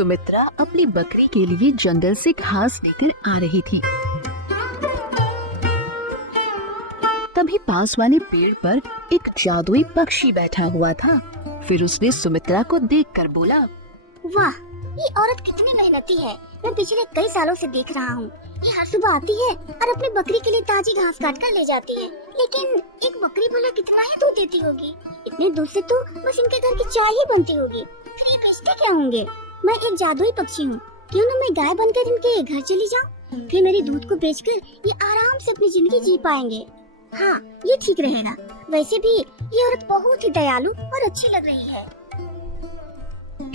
सुमित्रा अपनी बकरी के लिए जंगल से घास लेकर आ रही थी। तभी पास वाले पेड़ पर एक जादुई पक्षी बैठा हुआ था। फिर उसने सुमित्रा को देखकर बोला, वाह, ये औरत कितनी मेहनती है। मैं पिछले कई सालों से देख रहा हूँ। ये हर सुबह आती है और अपनी बकरी के लिए ताजी घास काट कर ले जाती है। लेकिन एक बकरी भला कितना ही दूध देती होगी? इतने दूध से तो बस इनके घर की चाय ही बनती होगी। फिर ये बेचते क्या होंगे? मैं एक जादुई पक्षी हूँ, क्यों न मैं गाय बनकर इनके घर चली जाऊँ? फिर मेरे दूध को बेचकर ये आराम से अपनी जिंदगी जी पाएंगे। हाँ, ये ठीक रहेगा। वैसे भी ये औरत बहुत ही दयालु और अच्छी लग रही है।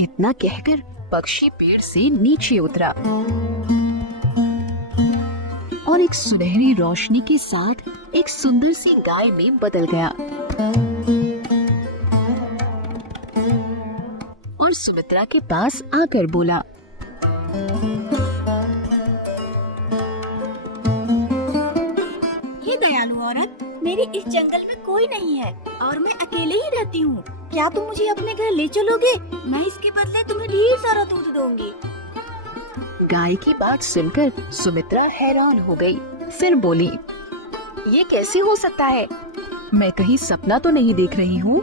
इतना कहकर पक्षी पेड़ से नीचे उतरा और एक सुनहरी रोशनी के साथ एक सुंदर सी गाय में बदल गया और सुमित्रा के पास आकर बोला, हे दयालु औरत, मेरे इस जंगल में कोई नहीं है और मैं अकेले ही रहती हूँ। क्या तुम मुझे अपने घर ले चलोगे? मैं इसके बदले तुम्हें ढेर सारा दूध दूंगी। गाय की बात सुनकर सुमित्रा हैरान हो गई। फिर बोली, ये कैसे हो सकता है? मैं कहीं सपना तो नहीं देख रही हूँ।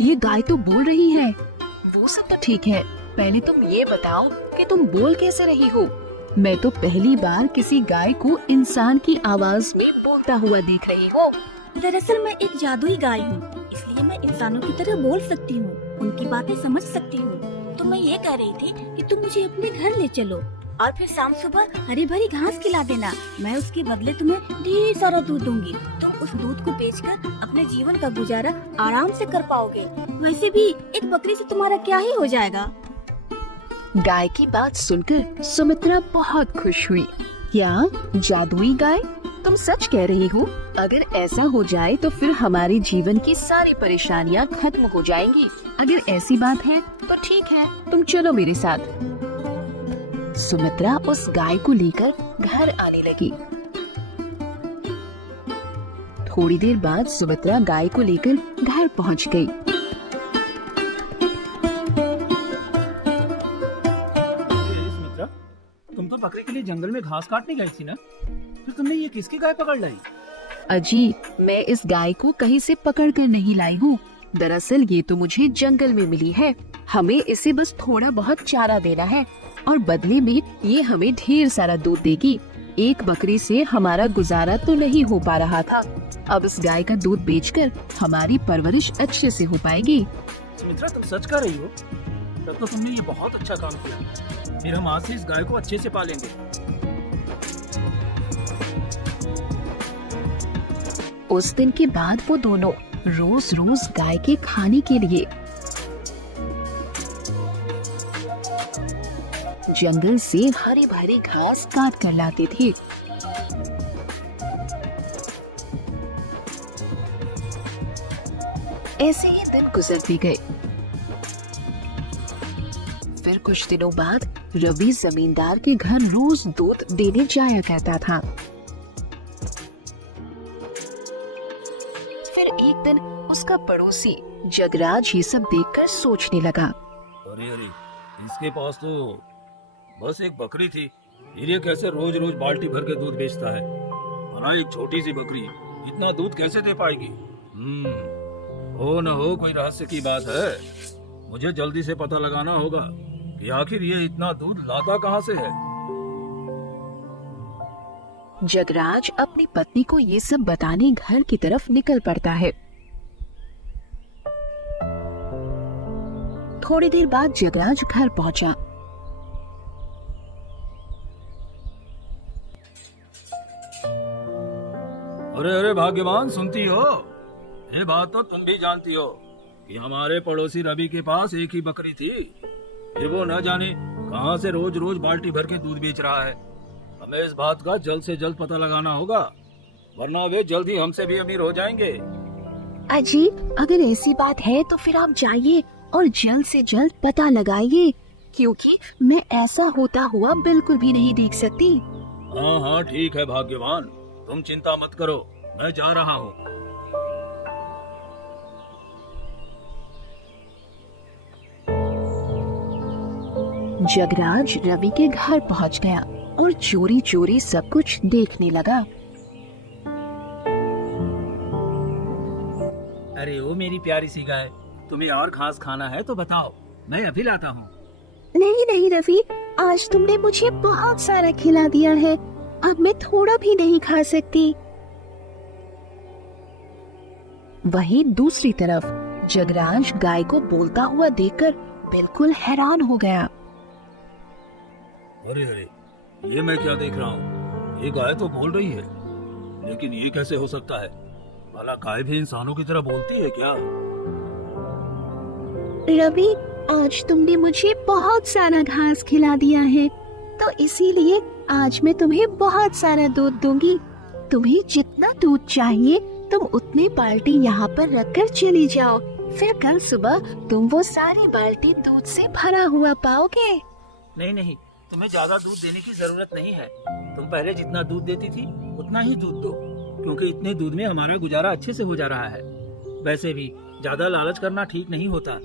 ये गाय तो बोल रही है। वो सब तो ठीक है, पहले तुम ये बताओ कि तुम बोल कैसे रही हो? मैं तो पहली बार किसी गाय को इंसान की आवाज में बोलता हुआ देख रही हूँ। दरअसल मैं एक जादुई गाय हूँ, इसलिए मैं इंसानों की तरह बोल सकती हूँ, उनकी बातें समझ सकती हूँ। तो मैं ये कह रही थी कि तुम मुझे अपने घर ले चलो और फिर शाम सुबह हरी भरी घास खिला देना। मैं उसके बदले तुम्हें ढेर सारा दूध दूंगी। तुम उस दूध को बेचकर अपने जीवन का गुजारा आराम से कर पाओगे। वैसे भी एक बकरी से तुम्हारा क्या ही हो जाएगा। गाय की बात सुनकर सुमित्रा बहुत खुश हुई। क्या जादुई गाय? तुम सच कह रही हो? अगर ऐसा हो जाए तो फिर हमारे जीवन की सारी परेशानियां खत्म हो जाएंगी। अगर ऐसी बात है तो ठीक है, तुम चलो मेरे साथ। सुमित्रा उस गाय को लेकर घर आने लगी। थोड़ी देर बाद सुमित्रा गाय को लेकर घर पहुंच गई। सुमित्रा, तुम तो बकरी के लिए जंगल में घास काटने गई थी ना? फिर तुमने ये किसकी गाय पकड़ लाई? अजी, मैं इस गाय को कहीं से पकड़ कर नहीं लाई हूँ। दरअसल ये तो मुझे जंगल में मिली है। हमें इसे बस थोड़ा बहुत चारा देना है और बदले में ये हमें ढेर सारा दूध देगी। एक बकरी से हमारा गुजारा तो नहीं हो पा रहा था। अब इस गाय का दूध बेचकर हमारी परवरिश अच्छे से हो पाएगी। सुमित्रा, तुम सच कह रही हो? तब तो तुमने ये बहुत अच्छा काम किया। फिर हम आज से इस गाय को अच्छे से पालेंगे। उस दिन के बाद वो दोनों रोज रोज गाय के खाने के लिए जंगल से हरी भरी घास काट कर लाते थे। ऐसे ही दिन गुजरते गए। फिर कुछ दिनों बाद रवि जमींदार के घर रोज दूध देने जाया करता था। फिर एक दिन उसका पड़ोसी जगराज ये सब देखकर सोचने लगा, अरे अरे, इसके पास तो बस एक बकरी थी, फिर ये कैसे रोज रोज बाल्टी भर के दूध बेचता है? भला एक छोटी सी बकरी इतना दूध कैसे दे पाएगी? हो न हो कोई रहस्य की बात है। मुझे जल्दी से पता लगाना होगा कि आखिर ये इतना दूध लाता कहाँ से है। जगराज अपनी पत्नी को ये सब बताने घर की तरफ निकल पड़ता है। थोड़ी देर बाद जगराज घर पहुंचा। अरे अरे भाग्यवान, सुनती हो? ये बात तो तुम भी जानती हो कि हमारे पड़ोसी रवि के पास एक ही बकरी थी। फिर वो न जाने कहां से रोज रोज बाल्टी भर के दूध बेच रहा है। हमें इस बात का जल्द से जल्द पता लगाना होगा, वरना वे जल्द ही हमसे भी अमीर हो जाएंगे। अजी, अगर ऐसी बात है तो फिर आप जाइए और जल्द से जल्द पता लगाइए, क्योंकि मैं ऐसा होता हुआ बिल्कुल भी नहीं देख सकती। हाँ हाँ ठीक है भाग्यवान, तुम चिंता मत करो, मैं जा रहा हूँ। जगराज रवि के घर पहुंच गया और चोरी चोरी सब कुछ देखने लगा। अरे ओ मेरी प्यारी सी गाय, तुम्हें और घास खाना है तो बताओ, मैं अभी लाता हूँ। नहीं नहीं रवि, आज तुमने मुझे बहुत सारा खिला दिया है, अब मैं थोड़ा भी नहीं खा सकती। वहीं दूसरी तरफ जगराज गाय को बोलता हुआ देखकर बिल्कुल हैरान हो गया। अरे अरे, ये मैं क्या देख रहा हूँ? ये गाय तो बोल रही है, लेकिन ये कैसे हो सकता है? भला गाय भी इंसानों की तरह बोलती है क्या? रवि, आज तुमने मुझे बहुत सारा घास खिला दिया है, तो इसीलिए आज मैं तुम्हें बहुत सारा दूध दूंगी। तुम्हें जितना दूध चाहिए तुम उतनी बाल्टी यहाँ पर रखकर चली जाओ, फिर कल सुबह तुम वो सारी बाल्टी दूध से भरा हुआ पाओगे। नहीं नहीं, तुम्हें ज्यादा दूध देने की जरूरत नहीं है। तुम पहले जितना दूध देती थी उतना ही दूध दो, क्योंकि इतने दूध में हमारा गुजारा अच्छे से हो जा रहा है। वैसे भी ज्यादा लालच करना ठीक नहीं होता।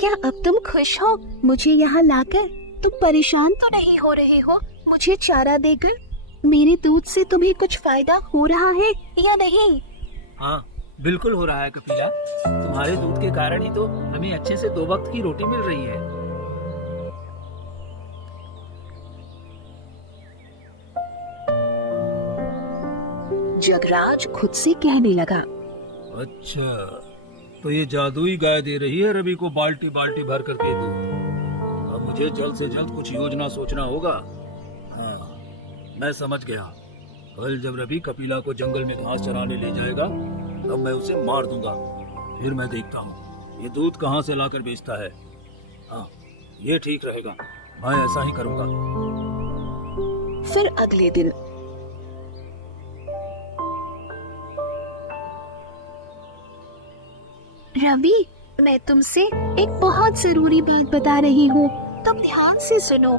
क्या अब तुम खुश हो मुझे यहाँ लाकर? तुम परेशान तो नहीं हो रहे हो मुझे चारा देकर? मेरे दूध से तुम्हें कुछ फायदा हो रहा है या नहीं? हाँ, बिल्कुल हो रहा है कपिला। तुम्हारे दूध के कारण ही तो हमें अच्छे से 2 वक्त की रोटी मिल रही है। जगराज खुद से कहने लगा, अच्छा, तो ये जादुई गाय दे रही है रवि को बाल्टी बाल्टी भर करके दूध। अब मुझे जल्द से जल्द कुछ योजना सोचना होगा। हाँ, मैं समझ गया। कल जब रवि कपिला को जंगल में घास चराने ले जाएगा, तब मैं उसे मार दूंगा। फिर मैं देखता हूँ ये दूध कहाँ से लाकर बेचता है। हाँ, ये ठीक रहेगा, मैं ऐसा ही करूँगा। फिर अगले दिन रवि, मैं तुमसे एक बहुत जरूरी बात बता रही हूँ, तुम ध्यान से सुनो।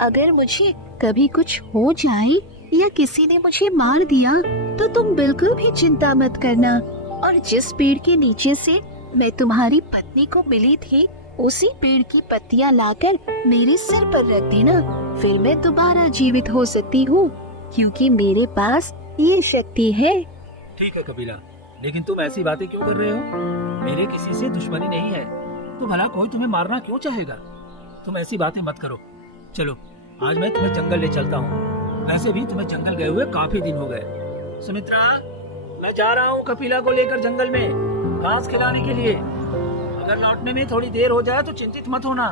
अगर मुझे कभी कुछ हो जाए या किसी ने मुझे मार दिया तो तुम बिल्कुल भी चिंता मत करना, और जिस पेड़ के नीचे से मैं तुम्हारी पत्नी को मिली थी उसी पेड़ की पत्तियां लाकर मेरे सिर पर रख देना, फिर मैं दोबारा जीवित हो सकती हूँ, क्योंकि मेरे पास ये शक्ति है। ठीक है कपिला, लेकिन तुम ऐसी बातें क्यों कर रहे हो? मेरे किसी से दुश्मनी नहीं है, तो भला कोई तुम्हें मारना क्यों चाहेगा? तुम ऐसी बातें मत करो। चलो, आज मैं तुम्हें जंगल ले चलता हूँ। वैसे भी तुम्हें जंगल गए हुए काफी दिन हो गए। सुमित्रा, मैं जा रहा हूँ कपिला को लेकर जंगल में घास खिलाने के लिए। अगर लौटने में थोड़ी देर हो जाए तो चिंतित मत होना।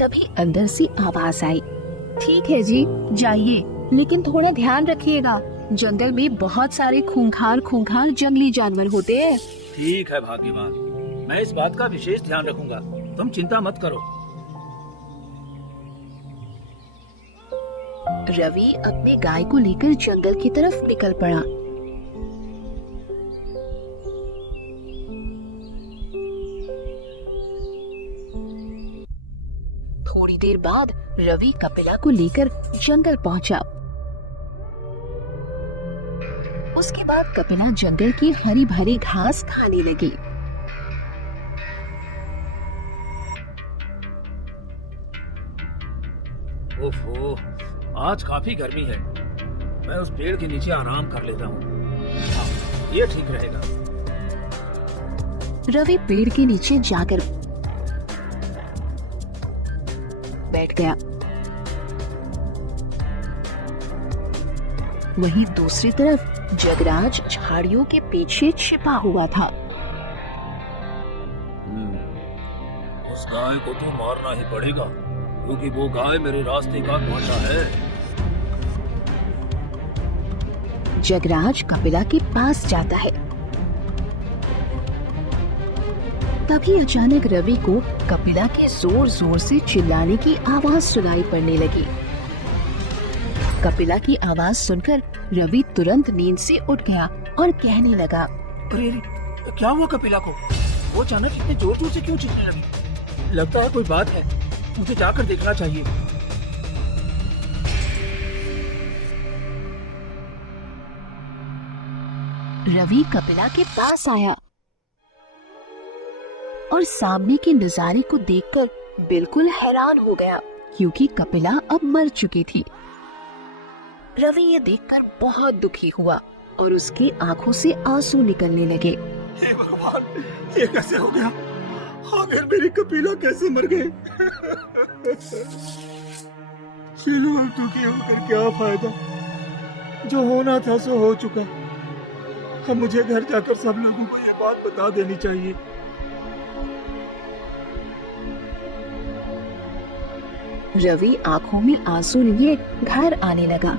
तभी अंदर से आवाज आई, ठीक है जी, जाइए, लेकिन थोड़ा ध्यान रखिएगा, जंगल में बहुत सारे खूंखार खूंखार जंगली जानवर होते हैं। ठीक है भाग्यवान, मैं इस बात का विशेष ध्यान रखूंगा, तुम चिंता मत करो। रवि अपने गाय को लेकर जंगल की तरफ निकल पड़ा। थोड़ी देर बाद रवि कपिला को लेकर जंगल पहुंचा। उसके बाद कपिला जंगल की हरी भरी घास खाने लगी। ओफो, आज काफी गर्मी है, मैं उस पेड़ के नीचे आराम कर लेता हूँ। हाँ, ये ठीक रहेगा। रवि पेड़ के नीचे जाकर बैठ गया। वहीं दूसरी तरफ जगराज झाड़ियों के पीछे छिपा हुआ था। उस गाय को तो मारना ही पड़ेगा, क्योंकि वो गाय मेरे रास्ते का कांटा है। जगराज कपिला के पास जाता है। तभी अचानक रवि को कपिला के जोर जोर से चिल्लाने की आवाज सुनाई पड़ने लगी। कपिला की आवाज सुनकर रवि तुरंत नींद से उठ गया और कहने लगा, अरे क्या हुआ कपिला को? वो अचानक इतने जोर जोर से क्यों चीखने लगी? लगता है कोई बात है, मुझे जाकर देखना चाहिए। रवि कपिला के पास आया और सामने के नजारे को देखकर बिल्कुल हैरान हो गया। क्योंकि कपिला अब मर चुकी थी। रवि ये देखकर बहुत दुखी हुआ और उसकी आंखों से आंसू निकलने लगे। हे भगवान, ये कैसे हो गया? आखिर मेरी कपिला कैसे मर गए? चलो अब दुखी होकर क्या फायदा? जो होना था सो हो चुका। अब मुझे घर जाकर सब लोगों को ये बात बता देनी चाहिए। रवि आंखों में आंसू लिए घर आने लगा।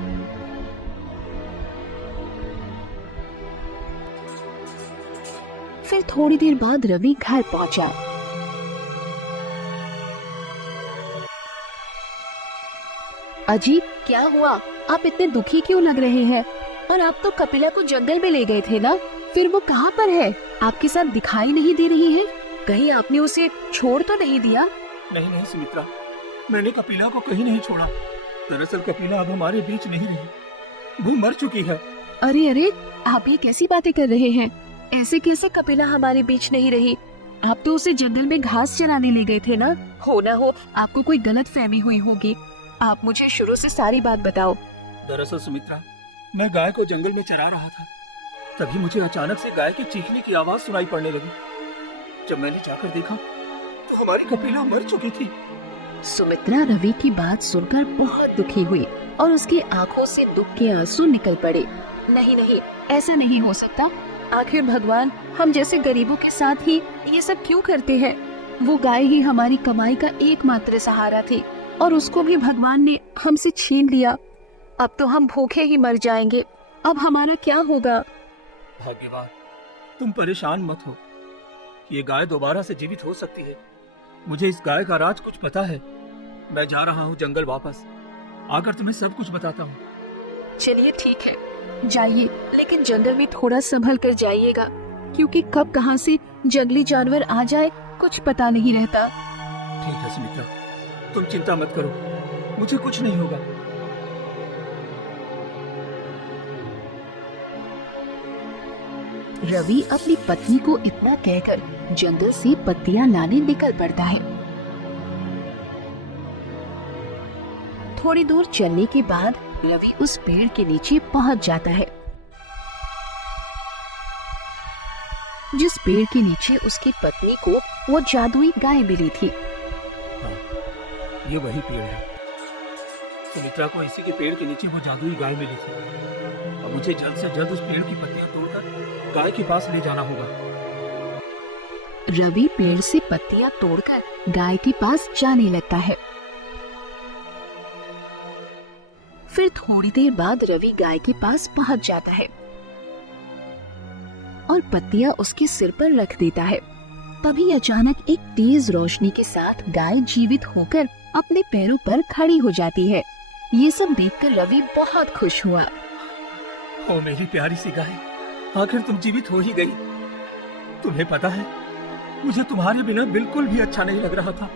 फिर थोड़ी देर बाद रवि घर पहुंचा। अजी, क्या हुआ? आप इतने दुखी क्यों लग रहे हैं? और आप तो कपिला को जंगल में ले गए थे ना? फिर वो कहाँ पर है? आपके साथ दिखाई नहीं दे रही है। कहीं आपने उसे छोड़ तो नहीं दिया? नहीं नहीं सुमित्रा, मैंने कपिला को कहीं नहीं छोड़ा। दरअसल कपिला अब हमारे बीच नहीं रही, वो मर चुकी है। अरे अरे, आप ये कैसी बातें कर रहे हैं? ऐसे कैसे कपिला हमारे बीच नहीं रही? आप तो उसे जंगल में घास चराने ले गए थे ना? हो ना हो आपको कोई गलत फहमी हुई होगी। आप मुझे शुरू से सारी बात बताओ। दरअसल सुमित्रा, मैं गाय को जंगल में चरा रहा था, तभी मुझे अचानक से गाय के चीखने की आवाज सुनाई पड़ने लगी। जब मैंने जाकर देखा तो हमारी कपिला मर चुकी थी। सुमित्रा रवि की बात सुनकर बहुत दुखी हुई और उसकी आंखों से दुख के आंसू निकल पड़े। नहीं नहीं, ऐसा नहीं हो सकता। आखिर भगवान हम जैसे गरीबों के साथ ही ये सब क्यों करते हैं? वो गाय ही हमारी कमाई का एकमात्र सहारा थी और उसको भी भगवान ने हमसे छीन लिया। अब तो हम भूखे ही मर जाएंगे। अब हमारा क्या होगा? भाग्यवान, तुम परेशान मत हो। ये गाय दोबारा से जीवित हो सकती है। मुझे इस गाय का राज कुछ पता है। मैं जा रहा हूँ जंगल वापस, आकर तुम्हें सब कुछ बताता हूँ। चलिए ठीक है, जाइए, लेकिन जंगल में थोड़ा संभल कर जाइएगा, क्योंकि कब कहाँ से जंगली जानवर आ जाए कुछ पता नहीं रहता। ठीक है सुमित्रा, तुम चिंता मत करो, मुझे कुछ नहीं होगा। रवि अपनी पत्नी को इतना कहकर जंगल से पत्तियां लाने निकल पड़ता है। थोड़ी दूर चलने के बाद रवि उस पेड़ के नीचे पहुंच जाता है, जिस पेड़ के नीचे उसकी पत्नी को वो जादुई गाय मिली थी। हाँ, ये वही पेड़ है। सुमित्रा को इसी के पेड़ के नीचे वो जादुई गाय मिली थी। अब मुझे जल्द से जल्द उस पेड़ की पत्तियां तोड़कर गाय के पास ले जाना होगा। रवि पेड़ से पत्तियां तोड़कर गाय के पास जाने लगता है। फिर थोड़ी देर बाद रवि गाय के पास पहुंच जाता है और पत्तियां उसके सिर पर रख देता है। तभी अचानक एक तेज रोशनी के साथ गाय जीवित होकर अपने पैरों पर खड़ी हो जाती है। ये सब देखकर रवि बहुत खुश हुआ। ओ मेरी प्यारी सी गाय, आखिर तुम जीवित हो ही गई। तुम्हें पता है, मुझे तुम्हारे बिना बिल्कुल भी अच्छा नहीं लग रहा था।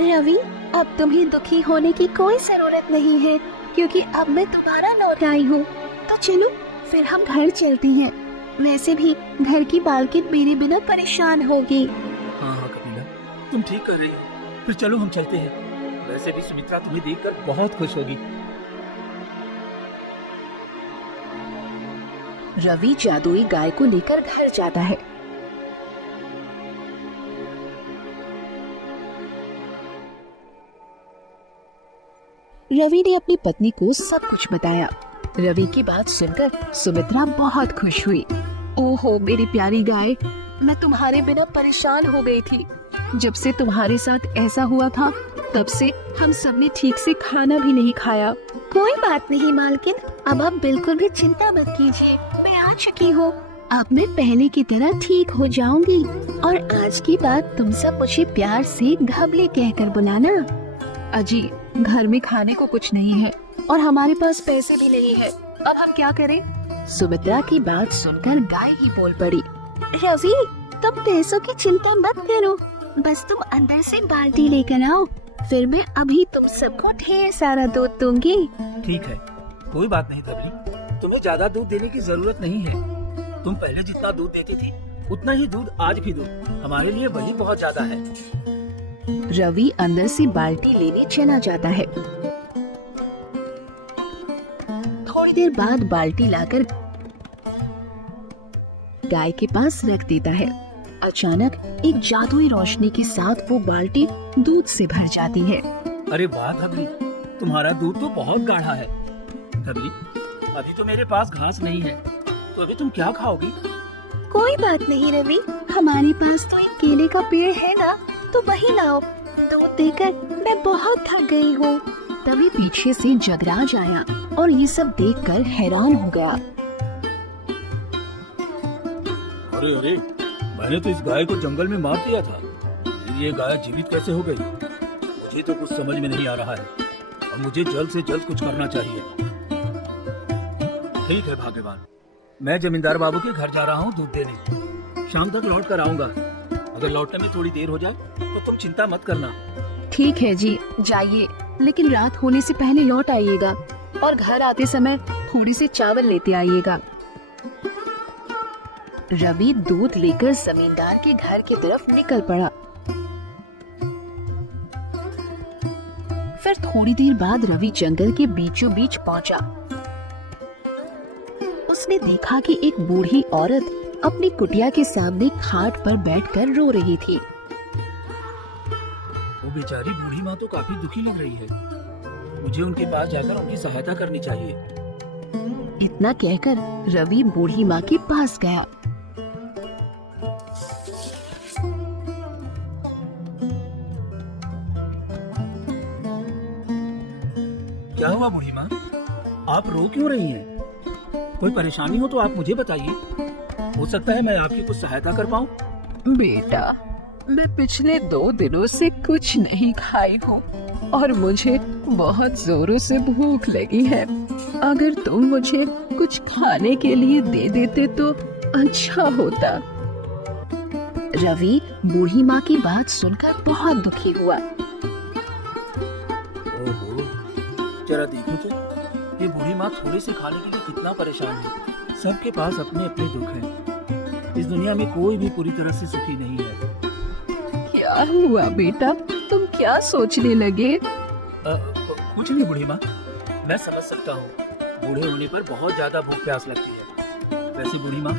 रवि, अब तुम्हें दुखी होने की कोई जरूरत नहीं है, क्योंकि अब मैं तुम्हारा लौट आई हूँ। तो चलो फिर हम घर चलते हैं। वैसे भी घर की मालकिन मेरे बिना परेशान होगी। हाँ हाँ कपिला, तुम ठीक कर रही हो। फिर चलो हम चलते हैं। वैसे भी सुमित्रा तुम्हें देखकर बहुत खुश होगी। रवि जादुई गाय को लेकर घर जाता है। रवि ने अपनी पत्नी को सब कुछ बताया। रवि की बात सुनकर सुमित्रा बहुत खुश हुई। ओहो मेरी प्यारी गाय, मैं तुम्हारे बिना परेशान हो गई थी। जब से तुम्हारे साथ ऐसा हुआ था, तब से हम सबने ठीक से खाना भी नहीं खाया। कोई बात नहीं मालकिन, अब आप बिल्कुल भी चिंता मत कीजिए, मैं आ चुकी हूँ। अब मैं पहले की तरह ठीक हो जाऊंगी। और आज की बात तुम सब मुझे प्यार से घबले कहकर बुलाना। अजी, घर में खाने को कुछ नहीं है और हमारे पास पैसे भी नहीं है। अब हम क्या करें? सुमित्रा की बात सुनकर गाय ही बोल पड़ी। रवि, तुम पैसों की चिंता मत करो, बस तुम अंदर से बाल्टी लेकर आओ, फिर मैं अभी तुम सबको ढेर सारा दूध दूंगी। ठीक है, कोई बात नहीं धवली, तुम्हें ज्यादा दूध देने की जरूरत नहीं है। तुम पहले जितना दूध देती थी, उतना ही दूध आज भी दो। हमारे लिए वही बहुत ज्यादा है। रवि अंदर से बाल्टी लेने चला जाता है। थोड़ी देर बाद बाल्टी लाकर गाय के पास रख देता है। अचानक एक जादुई रोशनी के साथ वो बाल्टी दूध से भर जाती है। अरे वाह धबली, तुम्हारा दूध तो बहुत गाढ़ा है। धबली, अभी तो मेरे पास घास नहीं है, तो अभी तुम क्या खाओगी? कोई बात नहीं रवि, हमारे पास तो एक केले का पेड़ है ना, तो वही लाओ। दूध देकर मैं बहुत थक गई हूँ। तभी पीछे से जगराज आया और ये सब देखकर हैरान हो गया। अरे अरे, मैंने तो इस गाय को जंगल में मार दिया था, ये गाय जीवित कैसे हो गई? मुझे तो कुछ समझ में नहीं आ रहा है और मुझे जल्द से जल्द कुछ करना चाहिए। ठीक है भाग्यवान, मैं जमींदार बाबू के घर जा रहा हूँ दूध देने। शाम तक लौट कर आऊंगा। अगर लौटने में थोड़ी देर हो जाए तो तुम चिंता मत करना। ठीक है जी, जाइए, लेकिन रात होने से पहले लौट आइएगा और घर आते समय थोड़ी सी चावल लेते आइएगा। रवि दूध लेकर जमींदार के घर की तरफ निकल पड़ा। फिर थोड़ी देर बाद रवि जंगल के बीचों बीच पहुंचा। उसने देखा कि एक बूढ़ी औरत अपनी कुटिया के सामने खाट पर बैठकर रो रही थी। वो बेचारी बूढ़ी माँ तो काफी दुखी लग रही है। मुझे उनके पास जाकर उनकी सहायता करनी चाहिए। इतना कहकर रवि बूढ़ी माँ के पास गया। क्या हुआ बूढ़ी माँ, आप रो क्यों रही हैं? कोई परेशानी हो तो आप मुझे बताइए, हो सकता है मैं आपकी कुछ सहायता कर पाऊँ। बेटा, मैं पिछले 2 दिनों से कुछ नहीं खाई हूँ और मुझे बहुत जोरों से भूख लगी है। अगर तुम मुझे कुछ खाने के लिए दे देते तो अच्छा होता। रवि बूढ़ी माँ की बात सुनकर बहुत दुखी हुआ। ओहो, जरा देखो तो, ये बूढ़ी माँ थोड़े से खाने के लिए कितना परेशान है। सबके पास अपने अपने दुख हैं। इस दुनिया में कोई भी पूरी तरह से सुखी नहीं है। क्या हुआ बेटा, तुम क्या सोचने लगे? कुछ नहीं बूढ़ी माँ, मैं समझ सकता हूँ, बूढ़े होने पर बहुत ज्यादा भूख प्यास लगती है। वैसे बूढ़ी माँ,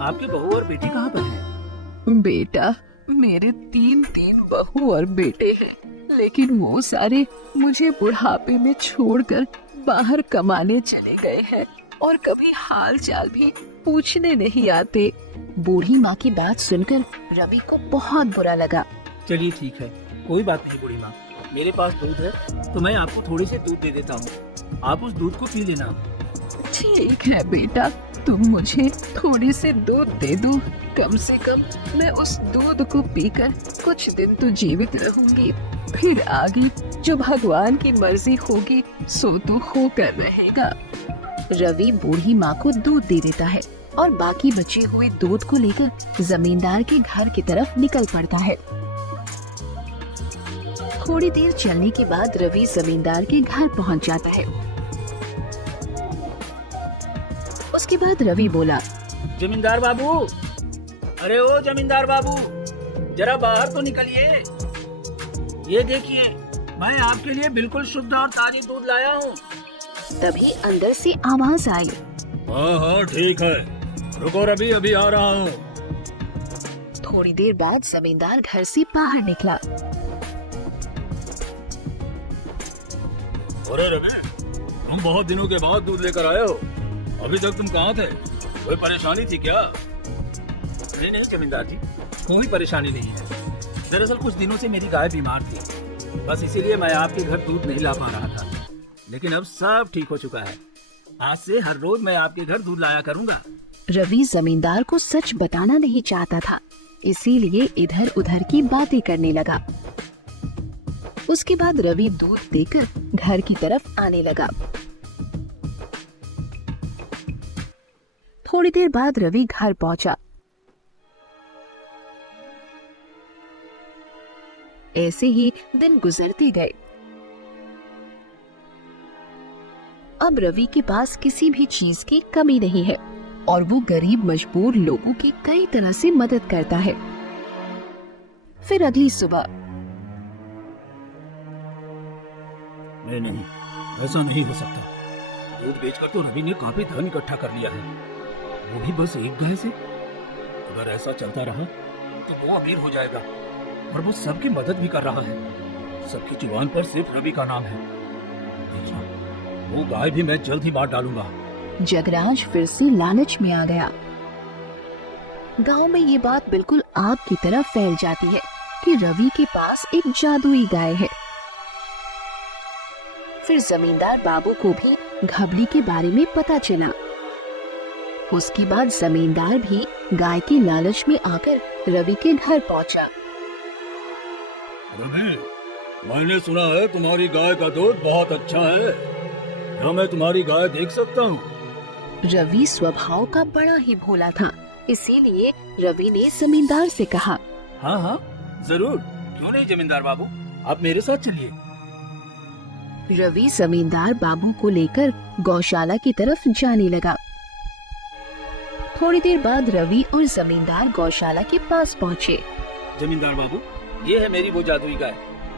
आपके बहू और बेटी कहाँ पर है? बेटा, मेरे 3 बहू और बेटे हैं, लेकिन वो सारे मुझे बुढ़ापे में छोड़कर बाहर कमाने चले गए हैं और कभी हाल चाल भी पूछने नहीं आते। बूढ़ी माँ की बात सुनकर रवि को बहुत बुरा लगा। चलिए ठीक है, कोई बात नहीं बूढ़ी माँ, मेरे पास दूध है तो मैं आपको थोड़े से दूध दे देता हूँ। आप उस दूध को पी लेना। ठीक है बेटा, तुम मुझे थोड़ी से दूध दे दो। कम से कम मैं उस दूध को पीकर कुछ दिन तो जीवित रहूंगी। फिर आगे जो भगवान की मर्जी होगी सो तो होकर रहेगा। रवि बूढ़ी माँ को दूध दे देता है और बाकी बचे हुए दूध को लेकर जमींदार के घर की तरफ निकल पड़ता है। थोड़ी देर चलने के बाद रवि जमींदार के घर पहुँच जाता है। उसके बाद रवि बोला, जमींदार बाबू, अरे ओ जमींदार बाबू, जरा बाहर तो निकलिए। ये देखिए, मैं आपके लिए बिल्कुल शुद्ध और ताजी दूध लाया हूँ। तभी अंदर से आवाज आई, हाँ हाँ ठीक है, रुको रवि, अभी आ रहा हूँ। थोड़ी देर बाद जमींदार घर से बाहर निकला। अरे रवि, तुम बहुत दिनों के बाद दूध लेकर आए हो। अभी तक तुम कहाँ थे? कोई परेशानी थी क्या? नहीं नहीं जमींदार जी, कोई परेशानी नहीं है। दरअसल कुछ दिनों से मेरी गाय बीमार थी, बस इसीलिए मैं आपके घर दूध नहीं ला पा रहा था। लेकिन अब सब ठीक हो चुका है। आज से हर रोज मैं आपके घर दूध लाया करूंगा। रवि जमींदार को सच बताना नहीं चाहता था, इसीलिए इधर उधर की बातें करने लगा। उसके बाद रवि दूध देकर घर की तरफ आने लगा। थोड़ी देर बाद रवि घर पहुंचा। ऐसे ही दिन गुजरते गए। अब रवि के पास किसी भी चीज की कमी नहीं है और वो गरीब मजबूर लोगों की कई तरह से मदद करता है। फिर अगली सुबह नहीं नहीं, ऐसा नहीं हो सकता। दूध बेचकर तो रवि ने काफी धन इकट्ठा कर लिया है, वो भी बस एक गाय से। अगर ऐसा चलता रहा तो वो अमीर हो जाएगा और वो सबकी मदद भी कर रहा है। सबकी जुबान पर सिर्फ रवि का नाम है। देखना, वो गाय भी मैं जल्द ही मार डालूंगा। जगराज फिर से लालच में आ गया। गांव में ये बात बिल्कुल आग की तरह फैल जाती है कि रवि के पास एक जादुई गाय है। फिर जमींदार बाबू को भी घबली के बारे में पता चला। उसके बाद जमींदार भी गाय के लालच में आकर रवि के घर पहुंचा। रवि, मैंने सुना है तुम्हारी गाय का दूध बहुत अच्छा है। क्या मैं तुम्हारी गाय देख सकता हूँ? रवि स्वभाव का बड़ा ही भोला था, इसीलिए रवि ने जमींदार से कहा। हाँ हाँ जरूर, क्यों नहीं जमींदार बाबू, आप मेरे साथ चलिए। रवि जमींदार बाबू को लेकर गौशाला की तरफ जाने लगा। थोड़ी देर बाद रवि और जमींदार गौशाला के पास पहुँचे। जमींदार बाबू, ये है मेरी वो जादुई गाय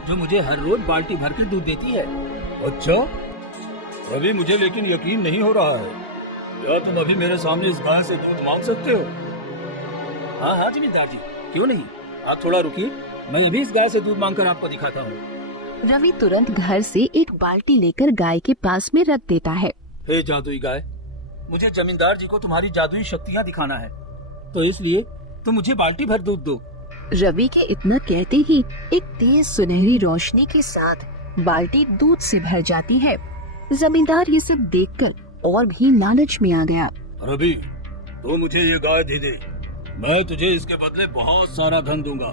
जो मुझे हर रोज बाल्टी भर के दूध देती है। अच्छा रवि, मुझे लेकिन यकीन नहीं हो रहा है। क्या तुम अभी मेरे सामने इस गाय से दूध मांग सकते हो? हाँ हाँ जमींदार जी, क्यों नहीं। आप थोड़ा रुकिए, मैं अभी इस गाय से दूध मांगकर आपको दिखाता हूँ। रवि तुरंत घर से एक बाल्टी लेकर गाय के पास में रख देता है। हे जादुई गाय, मुझे जमींदार जी को तुम्हारी जादुई शक्तियाँ दिखाना है, तो इसलिए तुम मुझे बाल्टी भर दूध दो। रवि के इतना कहते ही एक तेज सुनहरी रोशनी के साथ बाल्टी दूध से भर जाती है। जमींदार ये सब देखकर और भी लालच में आ गया। रवि, तो मुझे ये गाय दे दे, मैं तुझे इसके बदले बहुत सारा धन दूंगा,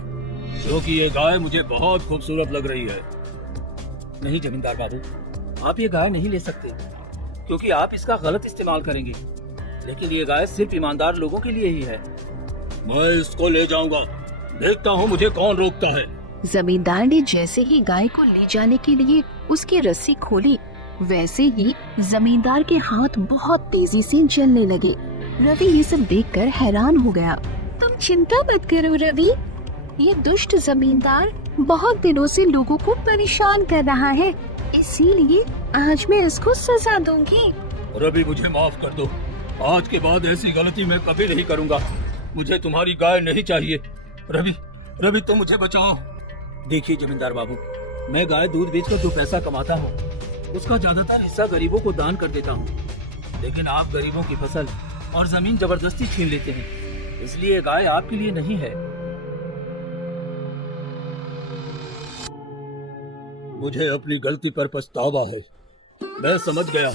क्योंकि ये गाय मुझे बहुत खूबसूरत लग रही है। नहीं जमींदार बाबू, आप ये गाय नहीं ले सकते, क्योंकि आप इसका गलत इस्तेमाल करेंगे। लेकिन ये गाय सिर्फ ईमानदार लोगों के लिए ही है। मैं इसको ले जाऊंगा, देखता हूँ मुझे कौन रोकता है। जमींदार ने जैसे ही गाय को ले जाने के लिए उसकी रस्सी खोली, वैसे ही जमींदार के हाथ बहुत तेजी से जलने लगे। रवि ये सब देखकर हैरान हो गया। तुम चिंता मत करो रवि, ये दुष्ट जमींदार बहुत दिनों से लोगों को परेशान कर रहा है, इसीलिए आज मैं इसको सजा दूंगी। रवि, मुझे माफ कर दो, आज के बाद ऐसी गलती मैं कभी नहीं करूंगा। मुझे तुम्हारी गाय नहीं चाहिए। रवि, रवि तुम मुझे बचाओ। देखिए जमींदार बाबू, मैं गाय दूध बेचकर जो पैसा कमाता हूँ उसका ज्यादातर हिस्सा गरीबों को दान कर देता हूँ, लेकिन आप गरीबों की फसल और जमीन जबरदस्ती छीन लेते हैं, इसलिए गाय आपके लिए नहीं है। मुझे अपनी गलती पर पछतावा है। मैं समझ गया,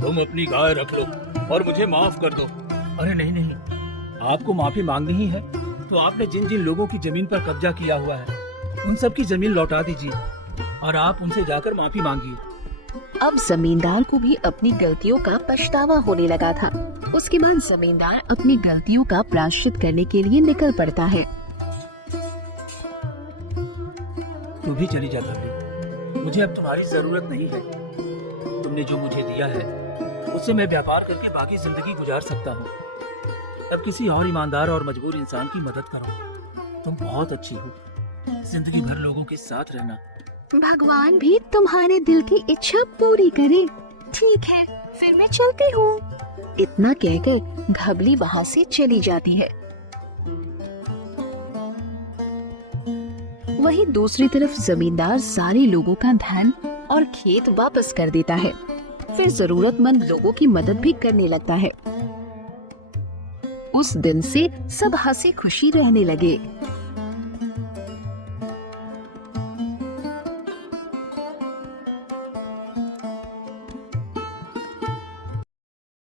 तुम अपनी गाय रख लो और मुझे माफ कर दो। अरे नहीं नहीं, आपको माफी मांगनी ही है तो आपने जिन जिन लोगों की जमीन पर कब्जा किया हुआ है उन सब की जमीन लौटा दीजिए और आप उनसे जाकर माफी मांगिए। अब जमींदार को भी अपनी गलतियों का पछतावा होने लगा था। उसके बाद जमींदार अपनी गलतियों का प्रायश्चित करने के लिए निकल पड़ता है। तू भी चली जा घबली, मुझे अब तुम्हारी जरूरत नहीं है। तुमने जो मुझे दिया है उससे मैं व्यापार करके बाकी जिंदगी गुजार सकता हूँ। अब किसी और ईमानदार और मजबूर इंसान की मदद करो। तुम बहुत अच्छी हो, जिंदगी भर लोगों के साथ रहना। भगवान भी तुम्हारे दिल की इच्छा पूरी करे। ठीक है, फिर मैं चलती हूँ। इतना कहकर घबली वहाँ से चली जाती है। वहीं दूसरी तरफ जमींदार सारे लोगों का धन और खेत वापस कर देता है। फिर जरूरतमंद लोगों की मदद भी करने लगता है। उस दिन से सब हंसी खुशी रहने लगे।